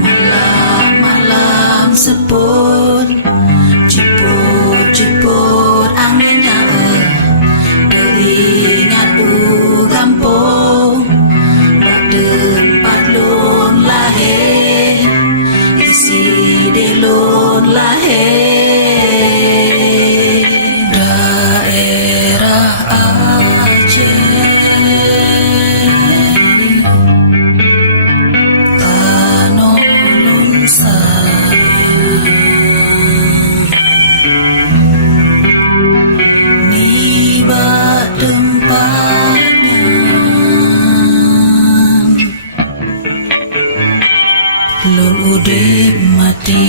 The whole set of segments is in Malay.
Malam-malam seput, jiput-jiput anginnya teringat du kampung bak tempat lon lahir, isi de lon lahir, daerah Aceh. Lon udip mati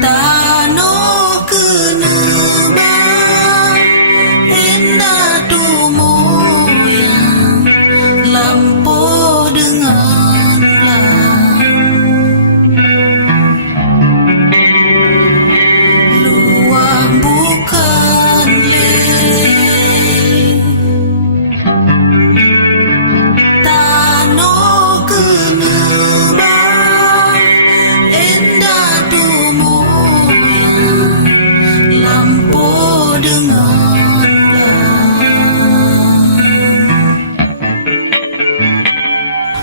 Tanah kenebang indah tu moyang lampu dengan lang luang bukan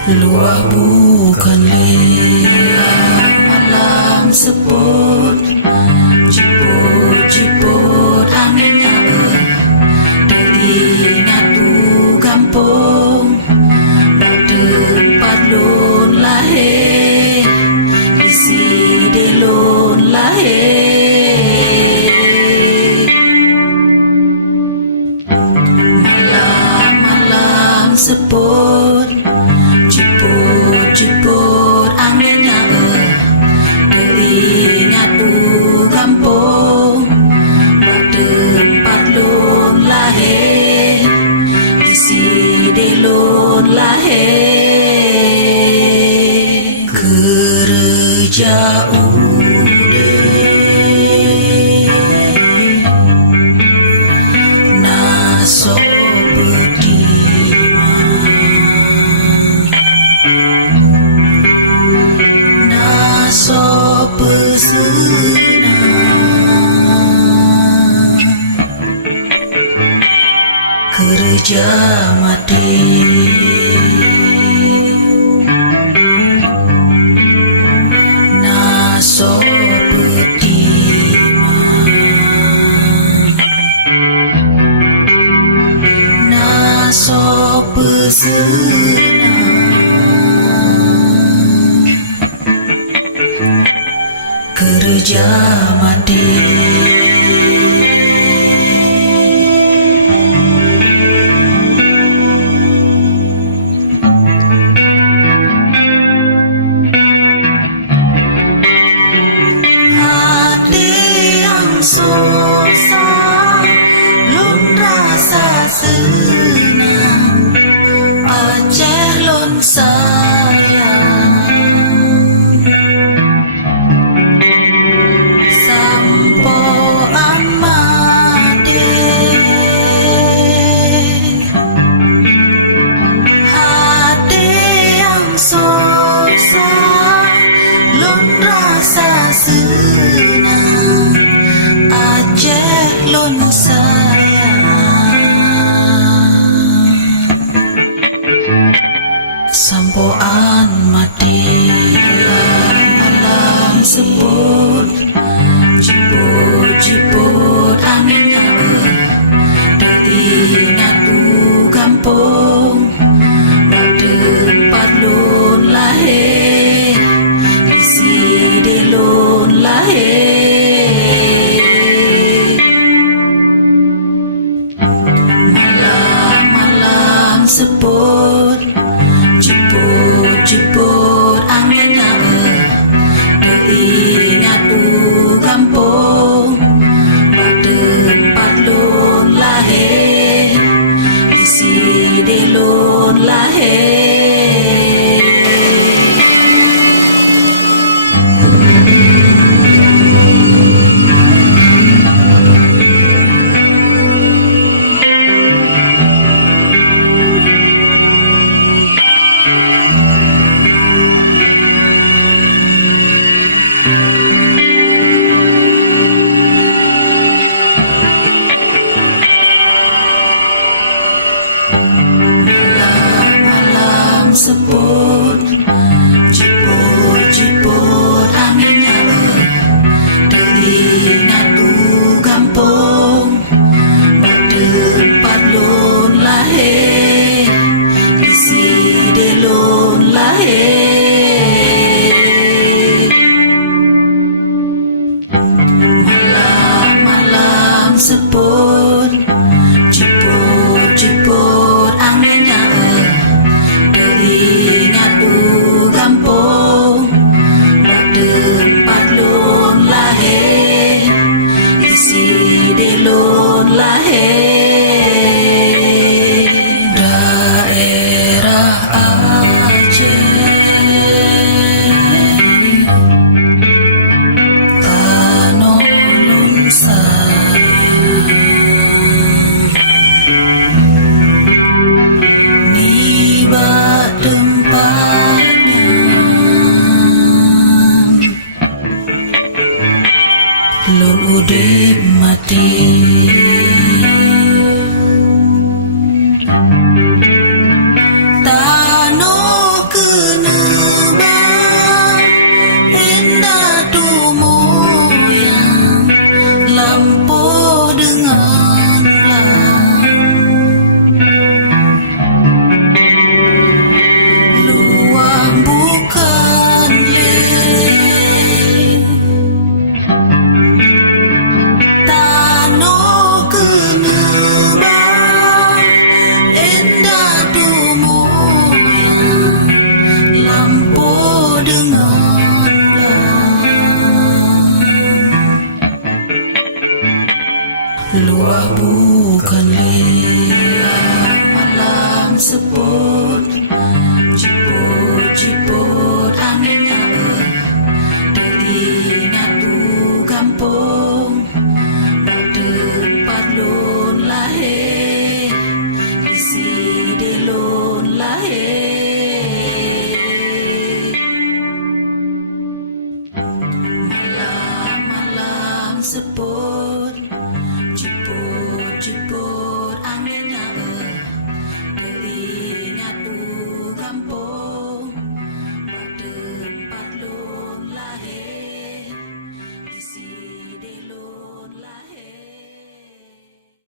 luah bukan lewat malam seput, jiput-jiput anginnya teringat du kampung bak tempat lon lahir, isi de lon lahir. Malam-malam seput, jiput anginnya teringat du kampung bak tempat lon lahir, isi de lon lahir. Kerja nasok kerja mati naso petima naso pesena kerja mati. Susah lon rasa senang, Aceh lon sayang, sampo amade hati yang susah lon rasa senang, Aceh lon sayang, sampoan mati malam seput, jiput-jiput anginnya teringat du kampung bak tempat lon lahir, isi de lon lahir. Malam-malam seput, jiput-jiput anginnya teringat du kampung bak tempat lon lahir, isi de lahir daerah Aceh, tanah ulun sayang, niba tempatnya lun udip mati. Tanah kenebang indah tu moyang lampau dengan lang, luang bukan leh. Tanah kenebang indah tu moyang lampau dengan lang, luah bukan liat malam seput, jiput-jiput anginnya teringat tu kampung.